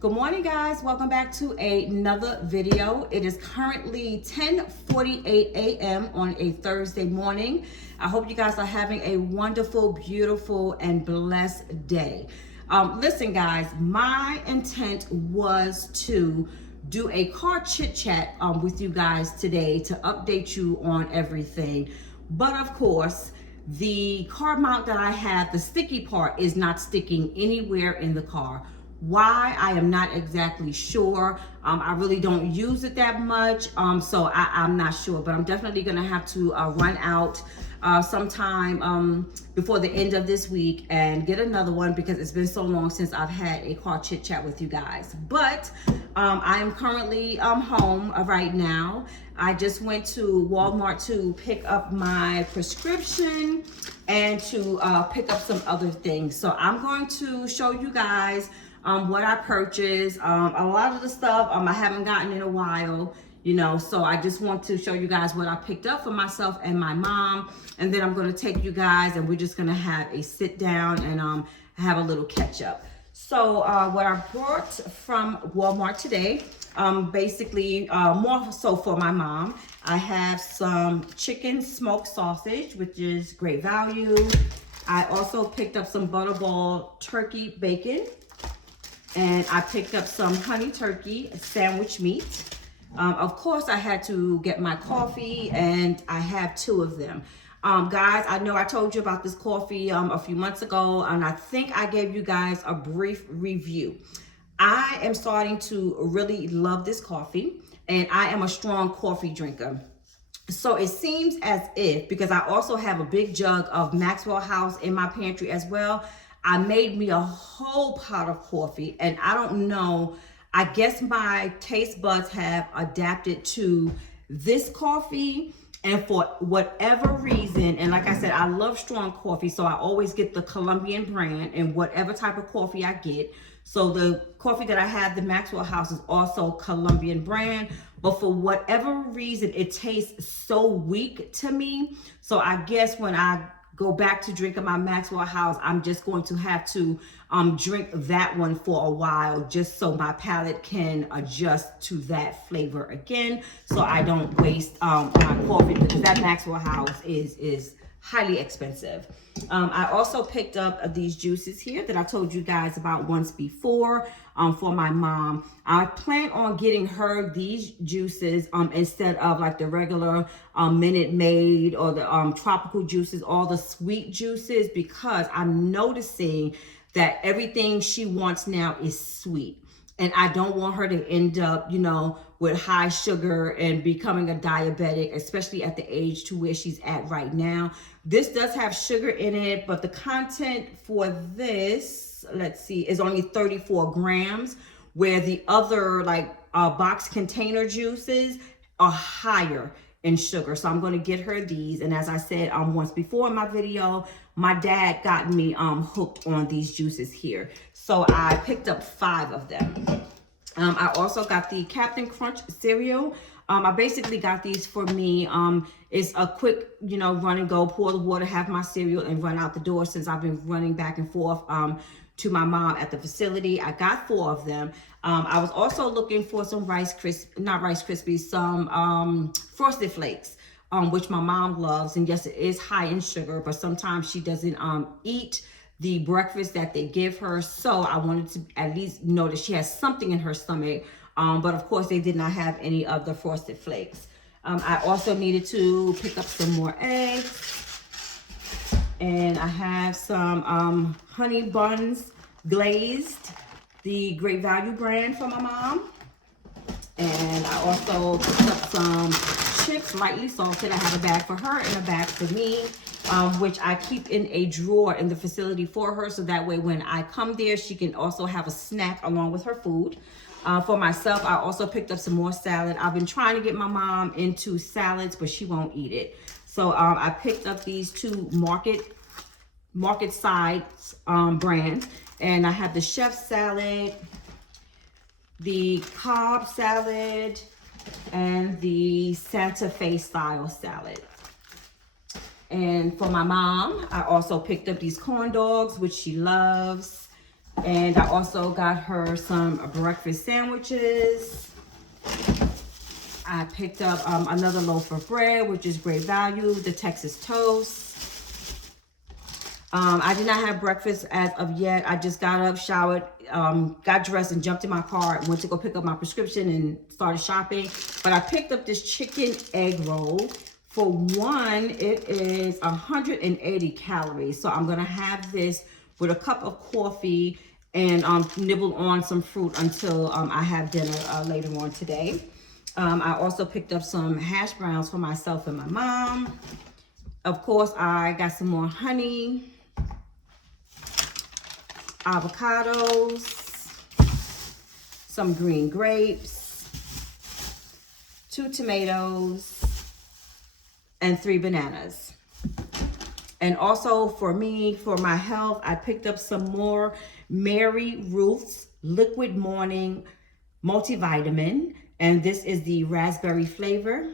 Good morning, guys. Welcome back to another video. It is currently 10:48 a.m. on a Thursday morning. I hope you guys are having a wonderful, beautiful, and blessed day. Listen, guys, my intent was to do a car chit chat with you guys today to update you on everything. But of course, the car mount that I have, the sticky part is not sticking anywhere in the car. Why, I am not exactly sure. I really don't use it that much, so I'm not sure, but I'm definitely gonna have to run out sometime before the end of this week and get another one, because it's been so long since I've had a car chit chat with you guys. But I am currently home right now. I just went to Walmart to pick up my prescription and to pick up some other things. So I'm going to show you guys what I purchased. A lot of the stuff I haven't gotten in a while, you know, so I just want to show you guys what I picked up for myself and my mom, and then I'm going to take you guys and we're just going to have a sit down and have a little catch up. So what I brought from Walmart today, basically more so for my mom, I have some chicken smoked sausage, which is great value. I also picked up some butterball turkey bacon. And I picked up some honey turkey sandwich meat. Of course, I had to get my coffee, and I have two of them. Guys, I know I told you about this coffee a few months ago, and I think I gave you guys a brief review. I am starting to really love this coffee, and I am a strong coffee drinker. So it seems as if, because I also have a big jug of Maxwell House in my pantry as well, I made me a whole pot of coffee, and I don't know, I guess my taste buds have adapted to this coffee, and for whatever reason, and like I said, I love strong coffee, so I always get the Colombian brand and whatever type of coffee I get. So the coffee that I have, the Maxwell House, is also Colombian brand, but for whatever reason, it tastes so weak to me. So I guess when I go back to drinking my Maxwell House, I'm just going to have to drink that one for a while, just so my palate can adjust to that flavor again, so I don't waste my coffee, because that Maxwell House is highly expensive. I also picked up these juices here that I told you guys about once before for my mom. I plan on getting her these juices instead of like the regular Minute Maid or the tropical juices, all the sweet juices, because I'm noticing that everything she wants now is sweet. And I don't want her to end up, you know, with high sugar and becoming a diabetic, especially at the age to where she's at right now. This does have sugar in it, but the content for this, let's see, is only 34 grams, where the other like box container juices are higher in sugar. So I'm going to get her these. And as I said once before in my video, my dad got me hooked on these juices here. So I picked up 5 of them. I also got the Captain Crunch cereal. I basically got these for me. It's a quick, you know, run and go, pour the water, have my cereal, and run out the door, since I've been running back and forth to my mom at the facility. I got 4 of them. I was also looking for some some Frosted Flakes, which my mom loves. And yes, it is high in sugar, but sometimes she doesn't eat the breakfast that they give her. So I wanted to at least know that she has something in her stomach. But of course, they did not have any of the Frosted Flakes. I also needed to pick up some more eggs. And I have some honey buns glazed, the Great Value brand for my mom. And I also picked up some chips, lightly salted. I have a bag for her and a bag for me, which I keep in a drawer in the facility for her, so that way when I come there, she can also have a snack along with her food. For myself, I also picked up some more salad. I've been trying to get my mom into salads, but she won't eat it. So I picked up these 2 market size brands, and I have the chef salad, the Cobb salad, and the Santa Fe style salad. And for my mom, I also picked up these corn dogs, which she loves. And I also got her some breakfast sandwiches. I picked up another loaf of bread, which is great value, the Texas toast. I did not have breakfast as of yet. I just got up, showered, got dressed and jumped in my car and went to go pick up my prescription and started shopping. But I picked up this chicken egg roll. For one, it is 180 calories. So I'm going to have this with a cup of coffee and nibble on some fruit until I have dinner later on today. I also picked up some hash browns for myself and my mom. Of course, I got some more honey, avocados, some green grapes, 2 tomatoes, and 3 bananas. And also for me, for my health, I picked up some more Mary Ruth's Liquid Morning Multivitamin. And this is the raspberry flavor.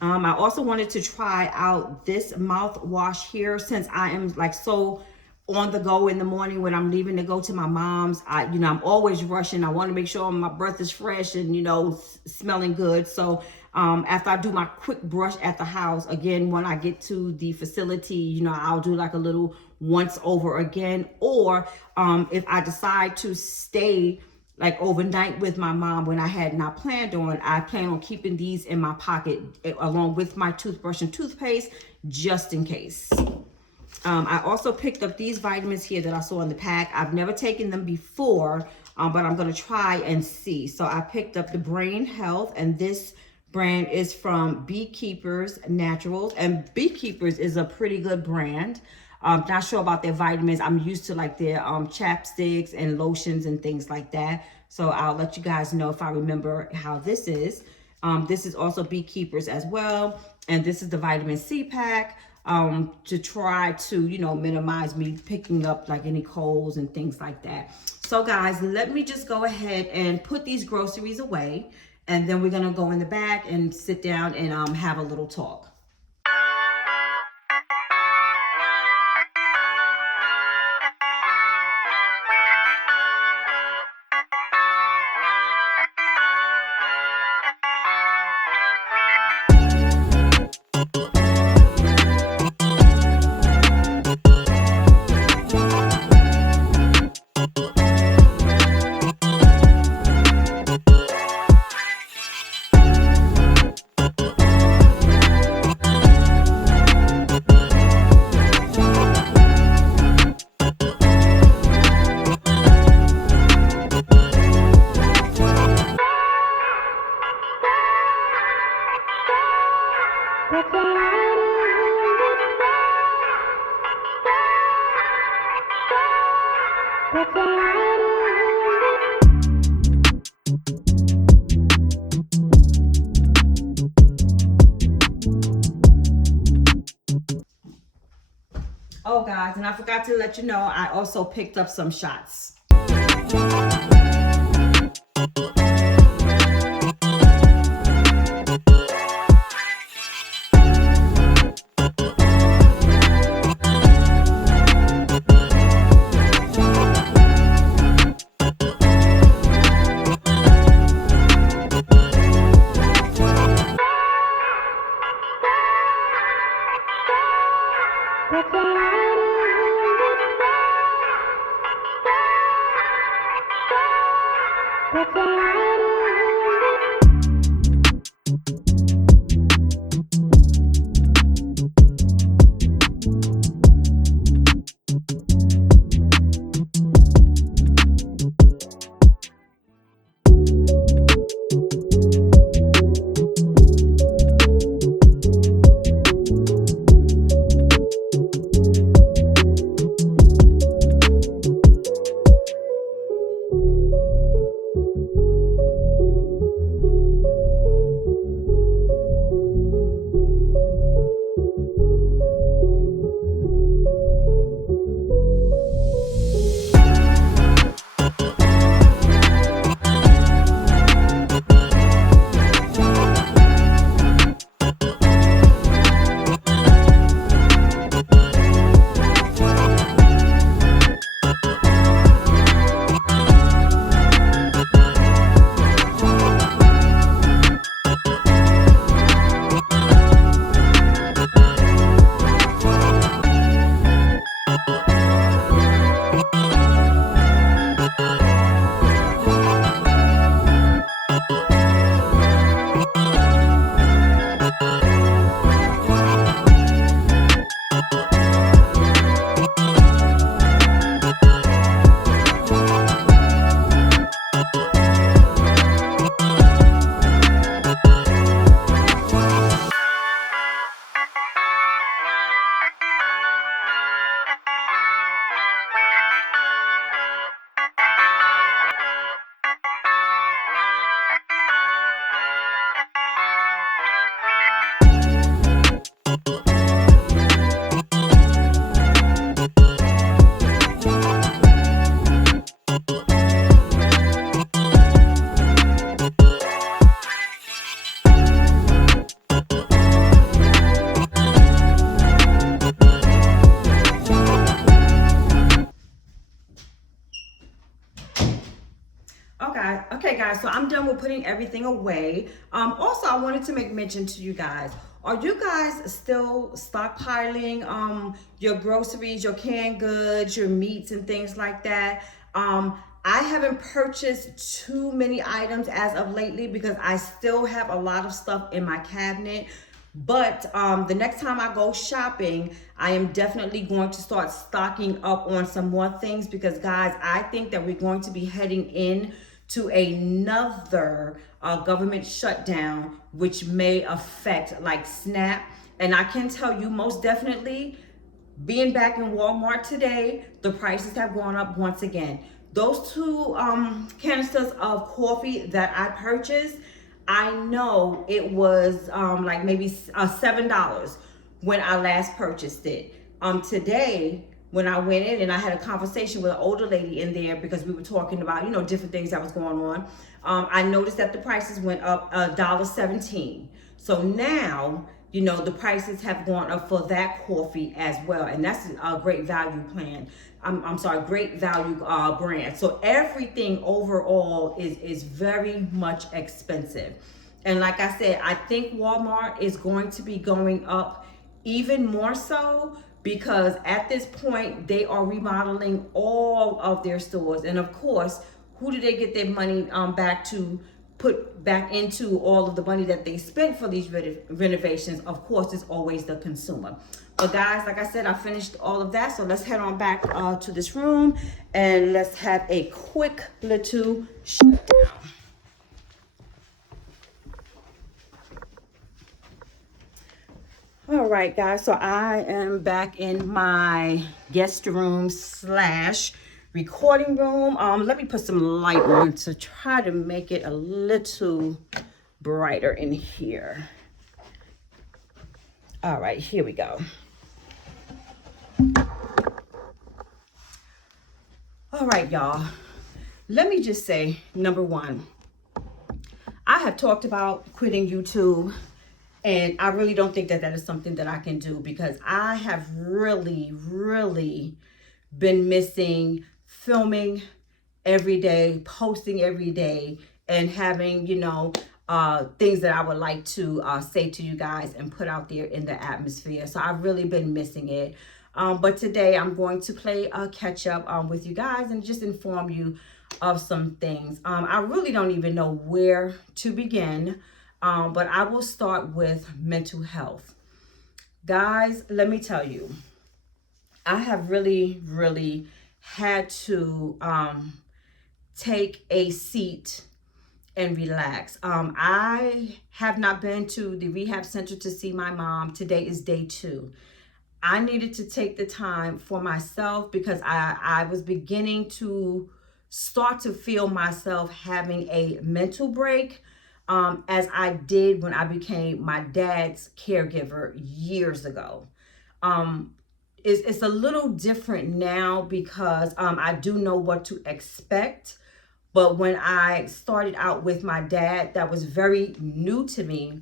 I also wanted to try out this mouthwash here since I am like so on the go in the morning when I'm leaving to go to my mom's. I'm always rushing. I want to make sure my breath is fresh and, smelling good. So after I do my quick brush at the house, again, when I get to the facility, I'll do like a little once over again. Or if I decide to stay like overnight with my mom when I had not planned on, I plan on keeping these in my pocket along with my toothbrush and toothpaste just in case. I also picked up these vitamins here that I saw in the pack. I've never taken them before, but I'm going to try and see. So I picked up the Brain Health, and this brand is from Beekeepers Naturals, and Beekeepers is a pretty good brand. Not sure about their vitamins. I'm used to like their chapsticks and lotions and things like that. So I'll let you guys know if I remember how this is. This is also Beekeepers as well. And this is the vitamin C pack to try to, minimize me picking up like any colds and things like that. So guys, let me just go ahead and put these groceries away. And then we're going to go in the back and sit down and have a little talk. Oh guys, and I forgot to let you know, I also picked up some shots. guys, so I'm done with putting everything away. Also, I wanted to make mention to you guys. Are you guys still stockpiling your groceries, your canned goods, your meats and things like that? I haven't purchased too many items as of lately because I still have a lot of stuff in my cabinet. But the next time I go shopping, I am definitely going to start stocking up on some more things because, guys, I think that we're going to be heading in to another government shutdown, which may affect like SNAP. And I can tell you most definitely, being back in Walmart today, the prices have gone up once again. Those two canisters of coffee that I purchased, I know it was like maybe $7 when I last purchased it. Today, when I went in and I had a conversation with an older lady in there because we were talking about, you know, different things that was going on, I noticed that the prices went up $1.17. So now, you know, the prices have gone up for that coffee as well. And that's a great value plan. I'm sorry, great value brand. So everything overall is very much expensive. And like I said, I think Walmart is going to be going up even more so because at this point they are remodeling all of their stores. And of course, who do they get their money back to? Put back into all of the money that they spent for these renovations? Of course, it's always the consumer. But guys, like I said, I finished all of that. So let's head on back to this room and let's have a quick little shutdown. All right, guys, so I am back in my guest room slash recording room. Let me put some light on to try to make it a little brighter in here. All right, here we go. All right, y'all. Let me just say, number one, I have talked about quitting YouTube, and I really don't think that that is something that I can do because I have really been missing filming every day, posting every day, and having, you know, things that I would like to say to you guys and put out there in the atmosphere. So I've really been missing it. But today I'm going to play catch up with you guys and just inform you of some things. I really don't even know where to begin, but I will start with mental health. Guys, let me tell you, I have really had to take a seat and relax. I have not been to the rehab center to see my mom. Today is day 2. I needed to take the time for myself because I was beginning to start to feel myself having a mental break, as I did when I became my dad's caregiver years ago. It's a little different now because I do know what to expect. But when I started out with my dad, that was very new to me,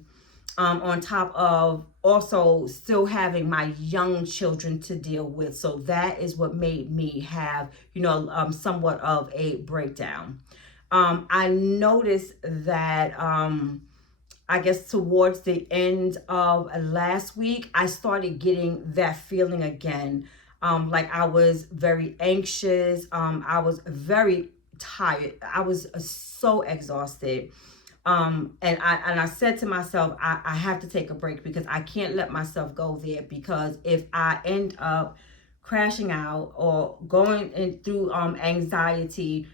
on top of also still having my young children to deal with. So that is what made me have, you know, somewhat of a breakdown. I noticed that, I guess towards the end of last week, I started getting that feeling again. Like I was very anxious. I was very tired. I was so exhausted. And I said to myself, I have to take a break because I can't let myself go there, because if I end up crashing out or going in through anxiety,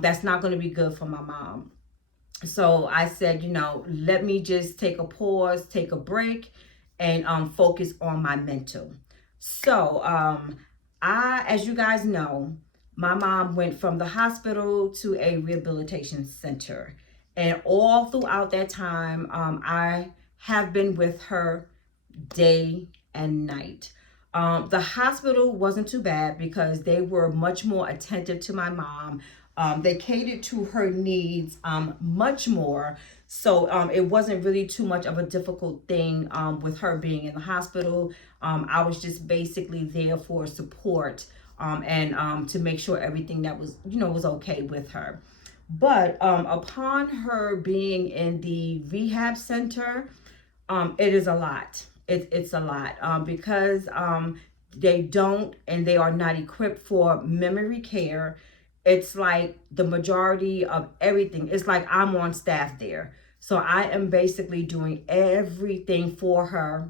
that's not going to be good for my mom. So I said, you know, let me just take a pause, take a break, and focus on my mental. So as you guys know, my mom went from the hospital to a rehabilitation center. And all throughout that time, I have been with her day and night. The hospital wasn't too bad because they were much more attentive to my mom. They catered to her needs much more. So it wasn't really too much of a difficult thing with her being in the hospital. I was just basically there for support and to make sure everything that was, you know, was okay with her. But upon her being in the rehab center, it is a lot. It's a lot because they don't and they are not equipped for memory care. It's like the majority of everything. It's like I'm on staff there. So I am basically doing everything for her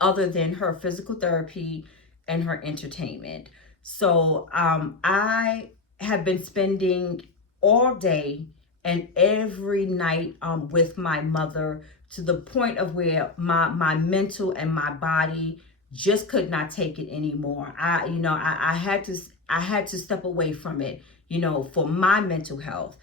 other than her physical therapy and her entertainment. So I have been spending all day and every night with my mother to the point of where my mental and my body just could not take it anymore. I had to step away from it, for my mental health.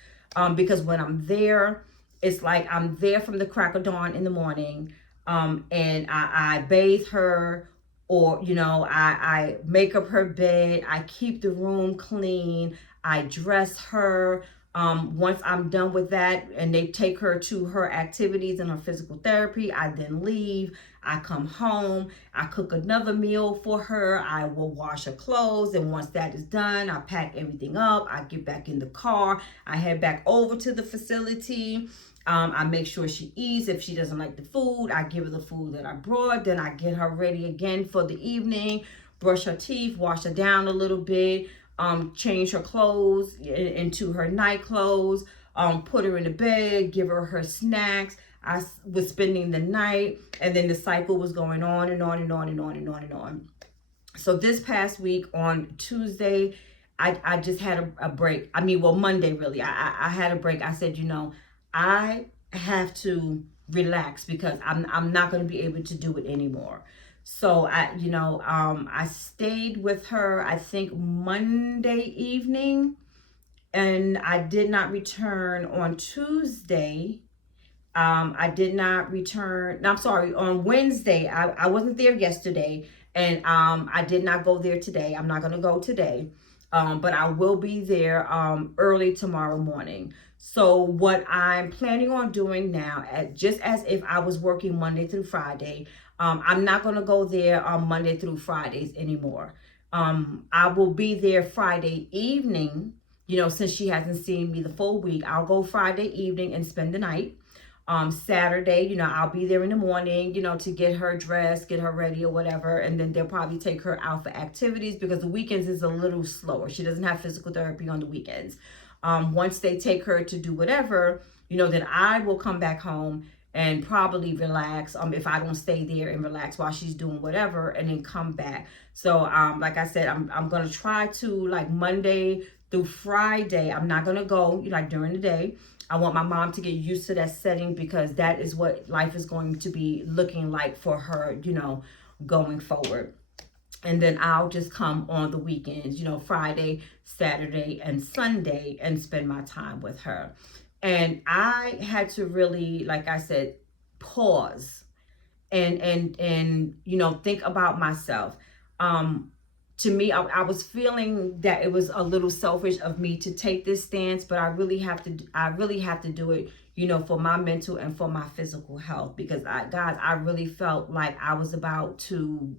Because when I'm there, it's like I'm there from the crack of dawn in the morning, and I bathe her, or I make up her bed, I keep the room clean, I dress her. Once I'm done with that and they take her to her activities and her physical therapy, I then leave. I come home, I cook another meal for her, I will wash her clothes, and once that is done, I pack everything up, I get back in the car, I head back over to the facility. I make sure she eats. If she doesn't like the food, I give her the food that I brought. Then I get her ready again for the evening, brush her teeth, wash her down a little bit, change her clothes into her night clothes, put her in the bed, give her her snacks. I was spending the night, and then the cycle was going on and on and on and on and on and on. So this past week on Tuesday, I just had a break. I mean, well, Monday really. I had a break. I said, I have to relax because I'm not going to be able to do it anymore. So I stayed with her, I think Monday evening, and I did not return on Tuesday. I did not return. No, I'm sorry. On Wednesday, I wasn't there yesterday, and I did not go there today. I'm not going to go today, but I will be there early tomorrow morning. So what I'm planning on doing now, just as if I was working Monday through Friday, I'm not going to go there on Monday through Fridays anymore. I will be there Friday evening. Since she hasn't seen me the full week, I'll go Friday evening and spend the night. Saturday, I'll be there in the morning, to get her dressed, get her ready or whatever. And then they'll probably take her out for activities because the weekends is a little slower. She doesn't have physical therapy on the weekends. Once they take her to do whatever, then I will come back home and probably relax. If I don't stay there and relax while she's doing whatever, and then come back. So, like I said, I'm going to try to, like, Monday through Friday, I'm not going to go like during the day. I want my mom to get used to that setting because that is what life is going to be looking like for her, going forward. And then I'll just come on the weekends, Friday, Saturday, and Sunday, and spend my time with her. And I had to really, like I said, pause and think about myself. To me, I was feeling that it was a little selfish of me to take this stance, but I really have to do it, for my mental and for my physical health, because I really felt like I was about to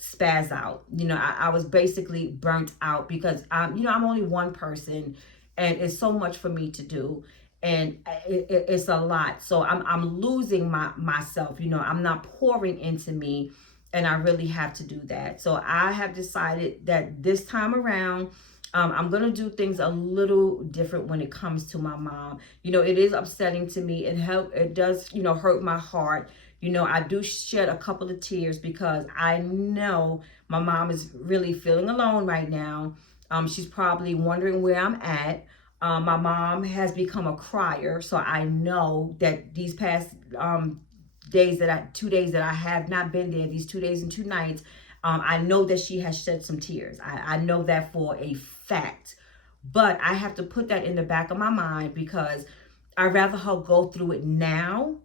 spaz out. I was basically burnt out because I'm only one person, and it's so much for me to do, and it's a lot. So I'm losing myself. I'm not pouring into me, and I really have to do that. So I have decided that this time around, I'm going to do things a little different when it comes to my mom. It is upsetting to me. It does, hurt my heart. I do shed a couple of tears because I know my mom is really feeling alone right now. She's probably wondering where I'm at. My mom has become a crier, so I know that these past 2 days that I have not been there, these 2 days and 2 nights, I know that she has shed some tears. I know that for a fact. But I have to put that in the back of my mind because I'd rather her go through it now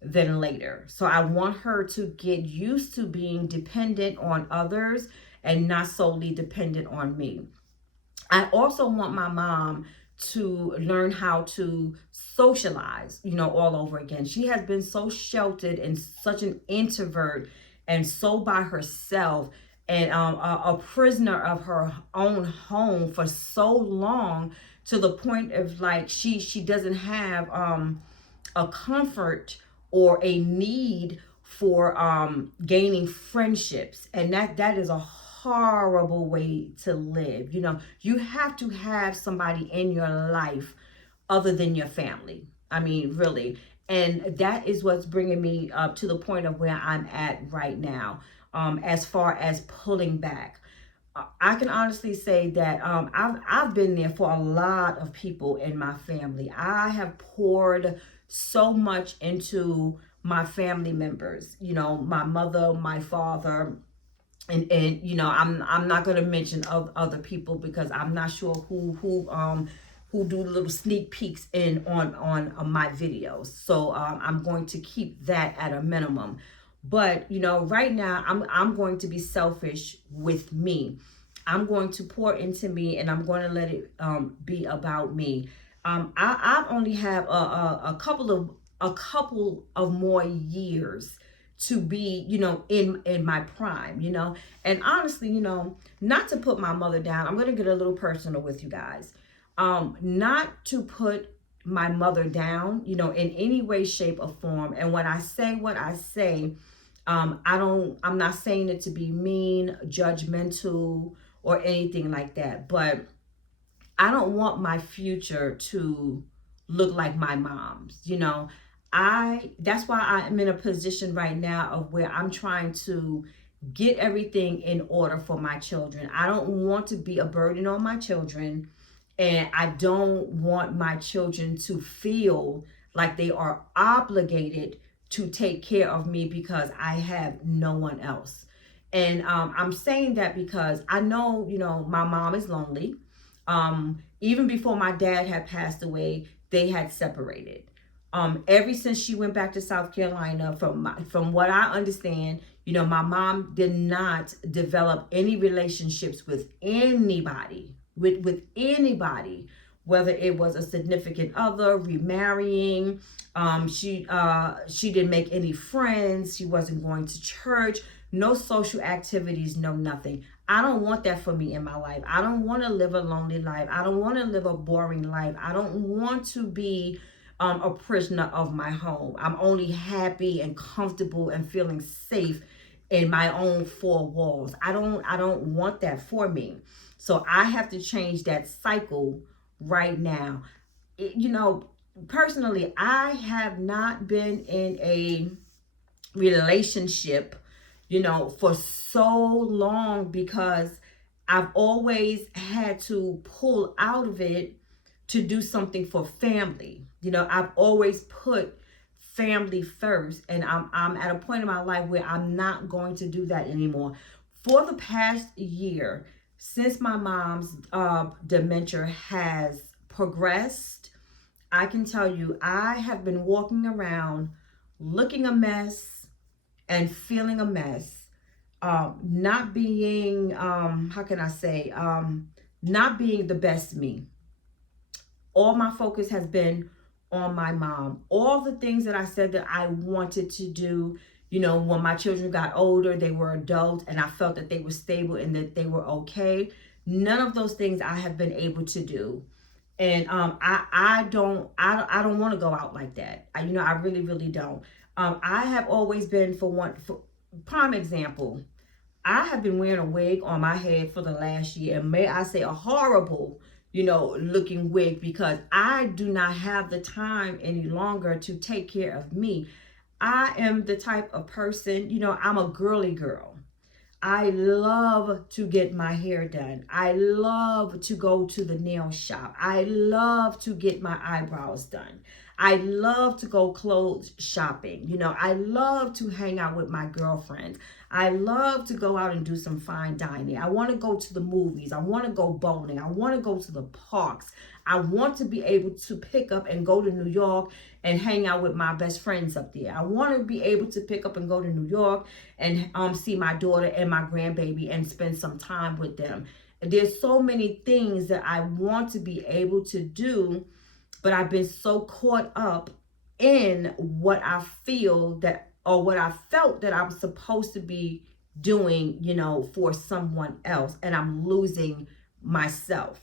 than later. So I want her to get used to being dependent on others and not solely dependent on me. I also want my mom to learn how to socialize, all over again. She has been so sheltered and such an introvert and so by herself. and a prisoner of her own home for so long, to the point of like she doesn't have a comfort or a need for gaining friendships, and that is a horrible way to live. You have to have somebody in your life other than your family. I mean, really. And that is what's bringing me up to the point of where I'm at right now, as far as pulling back. I can honestly say that I've been there for a lot of people in my family. I have poured so much into my family members. My mother, my father, and I'm not going to mention other people, because I'm not sure who do little sneak peeks in on my videos. So I'm going to keep that at a minimum. But right now I'm going to be selfish with me. I'm going to pour into me, and I'm going to let it be about me. I only have a couple of more years to be, in my prime, and honestly, not to put my mother down. I'm going to get a little personal with you guys. Not to put my mother down, in any way, shape, or form. And when I say what I say, I'm not saying it to be mean, judgmental, or anything like that. But I don't want my future to look like my mom's. That's why I'm in a position right now of where I'm trying to get everything in order for my children. I don't want to be a burden on my children, and I don't want my children to feel like they are obligated to take care of me because I have no one else. And I'm saying that because I know, my mom is lonely. Even before my dad had passed away, they had separated. Ever since she went back to South Carolina, from what I understand, my mom did not develop any relationships with anybody, with anybody, whether it was a significant other, remarrying. She didn't make any friends. She wasn't going to church. No social activities, no nothing. I don't want that for me in my life. I don't want to live a lonely life. I don't want to live a boring life. I don't want to be a prisoner of my home. I'm only happy and comfortable and feeling safe in my own four walls. I don't want that for me. So I have to change that cycle right now. Personally, I have not been in a relationship, for so long, because I've always had to pull out of it to do something for family. I've always put family first, and I'm at a point in my life where I'm not going to do that anymore. For the past year, since my mom's dementia has progressed, I can tell you I have been walking around looking a mess and feeling a mess. Not being, how can I say, not being the best me. All my focus has been on my mom. All the things that I said that I wanted to do, when my children got older, they were adults, and I felt that they were stable and that they were okay. None of those things I have been able to do. And I don't want to go out like that. I really, really don't. I have always been, for prime example, I have been wearing a wig on my head for the last year, and may I say a horrible, looking wig, because I do not have the time any longer to take care of me. I am the type of person, I'm a girly girl. I love to get my hair done. I love to go to the nail shop. I love to get my eyebrows done. I love to go clothes shopping. I love to hang out with my girlfriends. I love to go out and do some fine dining. I want to go to the movies. I want to go bowling. I want to go to the parks. I want to be able to pick up and go to New York and hang out with my best friends up there. I want to be able to pick up and go to New York and see my daughter and my grandbaby and spend some time with them. There's so many things that I want to be able to do, but I've been so caught up in what I feel that, or what I felt that I was supposed to be doing, you know, for someone else, and I'm losing myself.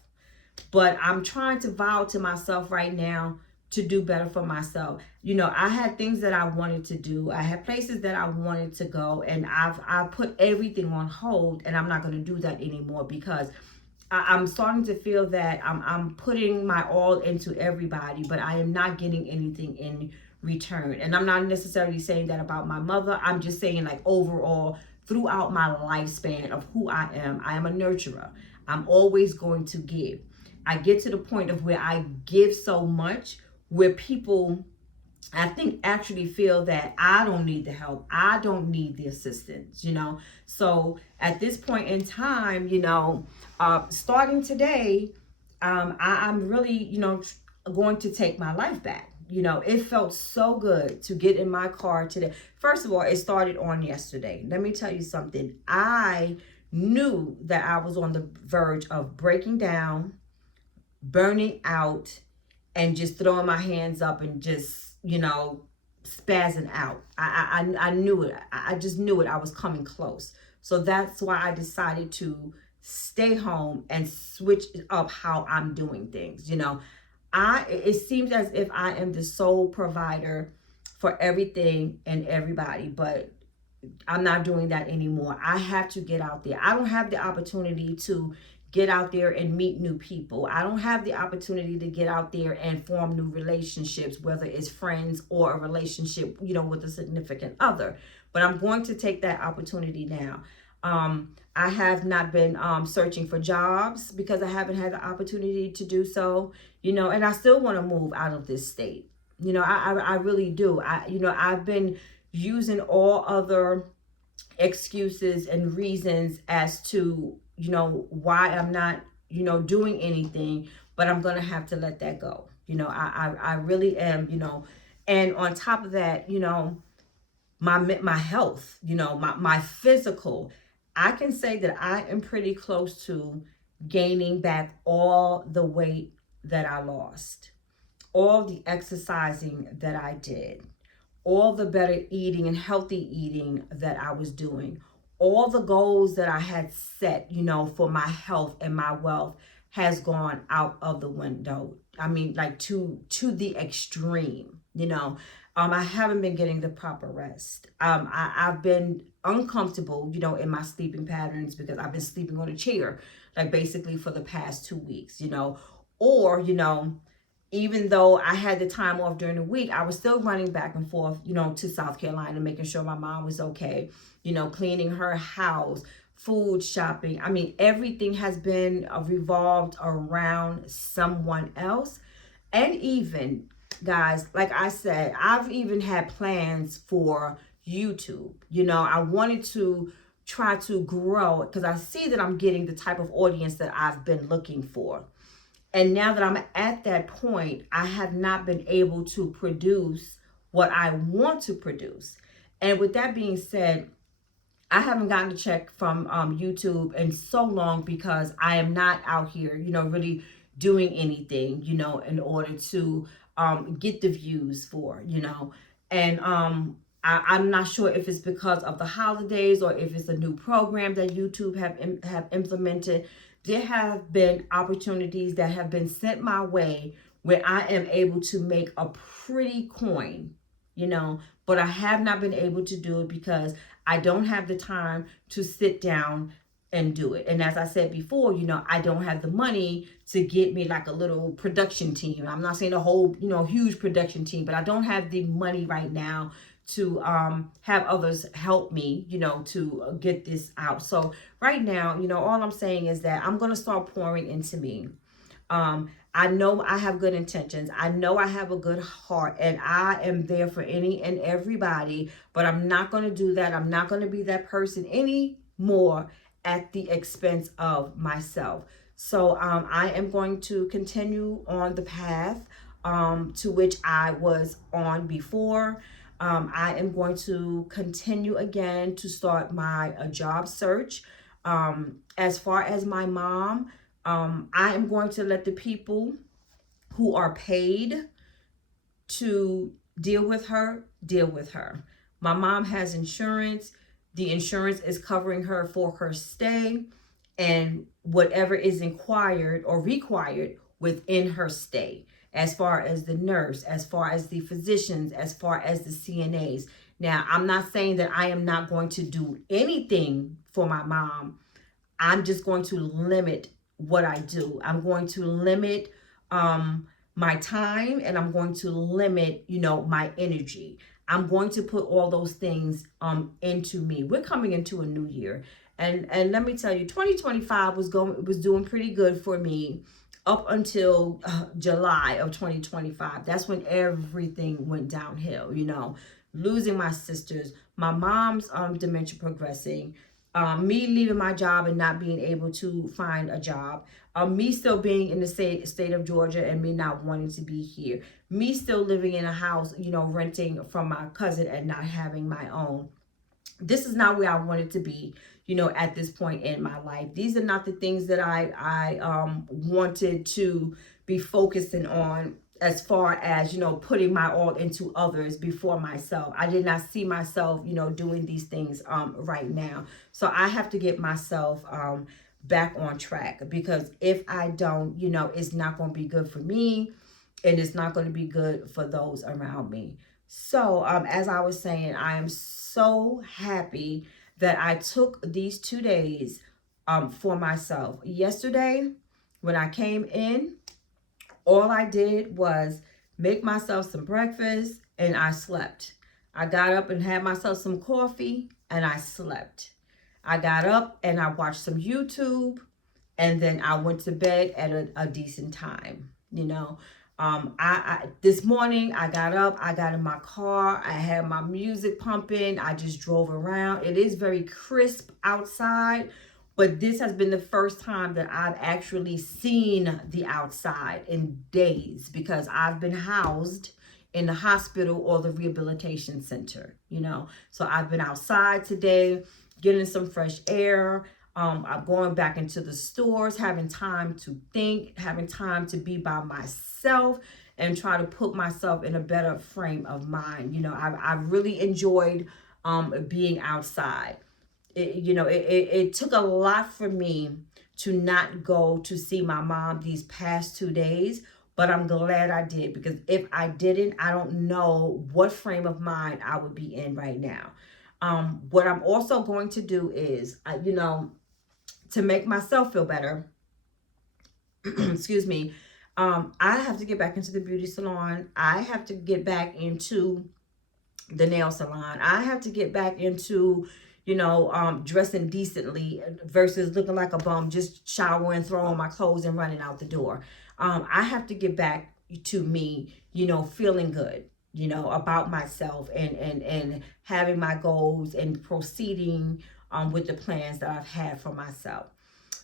But I'm trying to vow to myself right now to do better for myself. You know, I had things that I wanted to do. I had places that I wanted to go, and I've put everything on hold, and I'm not going to do that anymore because I'm starting to feel that I'm putting my all into everybody, but I am not getting anything in return. And I'm not necessarily saying that about my mother. I'm just saying, like, overall, throughout my lifespan of who I am a nurturer. I'm always going to give. I get to the point of where I give so much where people, I think, actually feel that I don't need the help. I don't need the assistance, you know. So at this point in time, you know, starting today, I'm really, you know, going to take my life back. You know, it felt so good to get in my car today. First of all, it started on yesterday. Let me tell you something. I knew that I was on the verge of breaking down, burning out, and just throwing my hands up and just, you know, spazzing out. I knew it. I just knew it. I was coming close. So that's why I decided to stay home and switch up how I'm doing things. You know, it seems as if I am the sole provider for everything and everybody, but I'm not doing that anymore. I have to get out there. I don't have the opportunity to get out there and meet new people. I don't have the opportunity to get out there and form new relationships, whether it's friends or a relationship, you know, with a significant other. But I'm going to take that opportunity now. I have not been searching for jobs because I haven't had the opportunity to do so, you know, and I still want to move out of this state. You know, I really do. I've been using all other excuses and reasons as to, you know, why I'm not, you know, doing anything, but I'm gonna have to let that go. You know, I really am, you know. And on top of that, you know, my health, you know, my physical, I can say that I am pretty close to gaining back all the weight that I lost, all the exercising that I did, all the better eating and healthy eating that I was doing, all the goals that I had set, you know, for my health and my wealth has gone out of the window. I mean, like to the extreme, you know. I haven't been getting the proper rest. I've been uncomfortable, you know, in my sleeping patterns because I've been sleeping on a chair, like basically for the past 2 weeks, you know, or, you know, even though I had the time off during the week, I was still running back and forth, you know, to South Carolina, making sure my mom was okay, you know, cleaning her house, food shopping. I mean, everything has been revolved around someone else. And even, guys, like I said, I've even had plans for YouTube. You know, I wanted to try to grow because I see that I'm getting the type of audience that I've been looking for. And now that I'm at that point, I have not been able to produce what I want to produce. And with that being said, I haven't gotten a check from YouTube in so long because I am not out here, you know, really doing anything, you know, in order to get the views for, you know. And I'm not sure if it's because of the holidays or if it's a new program that YouTube have implemented. There have been opportunities that have been sent my way where I am able to make a pretty coin, you know, but I have not been able to do it because I don't have the time to sit down and do it. And as I said before, you know, I don't have the money to get me like a little production team. I'm not saying a whole, you know, huge production team, but I don't have the money right now to have others help me, you know, to get this out. So right now, you know, all I'm saying is that I'm going to start pouring into me. I know I have good intentions. I know I have a good heart and I am there for any and everybody, but I'm not going to do that. I'm not going to be that person anymore at the expense of myself. So I am going to continue on the path to which I was on before. I am going to continue again to start my job search. As far as my mom, I am going to let the people who are paid to deal with her. My mom has insurance. The insurance is covering her for her stay and whatever is inquired or required within her stay, as far as the nurse, as far as the physicians, as far as the CNAs. Now, I'm not saying that I am not going to do anything for my mom. I'm just going to limit what I do. I'm going to limit my time, and I'm going to limit, my energy. I'm going to put all those things into me. We're coming into a new year. And let me tell you, 2025 was doing pretty good for me up until July of 2025. That's when everything went downhill, losing my sisters, my mom's dementia progressing, me leaving my job and not being able to find a job, me still being in the state of Georgia and me not wanting to be here, me still living in a house, renting from my cousin and not having my own. This is not where I wanted to be, at this point in my life. These are not the things that I wanted to be focusing on, as far as, putting my all into others before myself. I did not see myself, doing these things right now. So I have to get myself back on track, because if I don't, it's not going to be good for me, and it's not going to be good for those around me. So as I was saying, I am so happy that I took these 2 days for myself. Yesterday, when I came in, all I did was make myself some breakfast and I slept. I got up and had myself some coffee and I slept. I got up and I watched some YouTube, and then I went to bed at a decent time, I this morning I got up, I got in my car, I had my music pumping, I just drove around. It is very crisp outside, but this has been the first time that I've actually seen the outside in days, because I've been housed in the hospital or the rehabilitation center, So I've been outside today, getting some fresh air. I'm going back into the stores, having time to think, having time to be by myself and try to put myself in a better frame of mind. I really enjoyed being outside. It took a lot for me to not go to see my mom these past 2 days, but I'm glad I did, because if I didn't, I don't know what frame of mind I would be in right now. What I'm also going to do is, to make myself feel better, excuse me, I have to get back into the beauty salon. I have to get back into the nail salon. I have to get back into, dressing decently versus looking like a bum, just showering, throwing my clothes and running out the door. I have to get back to me, feeling good, about myself, and having my goals and proceeding with the plans that I've had for myself.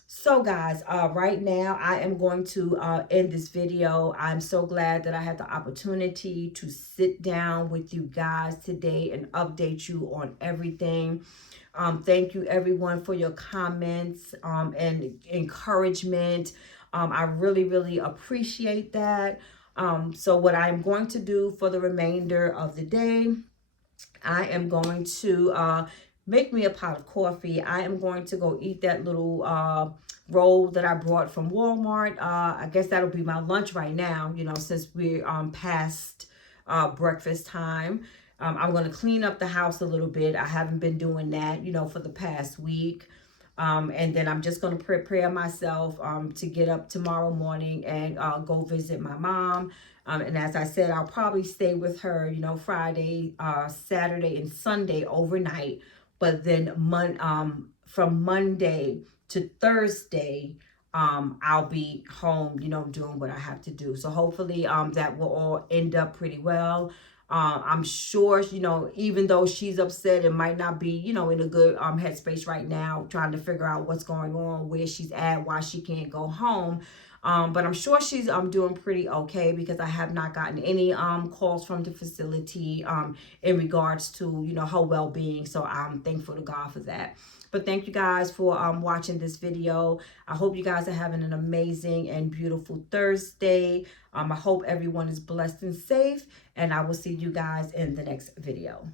So guys, right now I am going to end this video. I'm so glad that I had the opportunity to sit down with you guys today and update you on everything. Thank you everyone for your comments and encouragement. I really, really appreciate that. So what I'm going to do for the remainder of the day, I am going to make me a pot of coffee. I am going to go eat that little roll that I brought from Walmart. I guess that'll be my lunch right now, since we're past breakfast time. I'm going to clean up the house a little bit. I haven't been doing that, for the past week. And then I'm just going to prepare myself to get up tomorrow morning and go visit my mom. And as I said, I'll probably stay with her, Friday, Saturday, and Sunday overnight. But then from Monday to Thursday, I'll be home, doing what I have to do. So hopefully that will all end up pretty well. I'm sure, even though she's upset and might not be, in a good headspace right now, trying to figure out what's going on, where she's at, why she can't go home. But I'm sure she's doing pretty okay, because I have not gotten any calls from the facility in regards to, her well-being. So I'm thankful to God for that. But thank you guys for watching this video. I hope you guys are having an amazing and beautiful Thursday. I hope everyone is blessed and safe, and I will see you guys in the next video.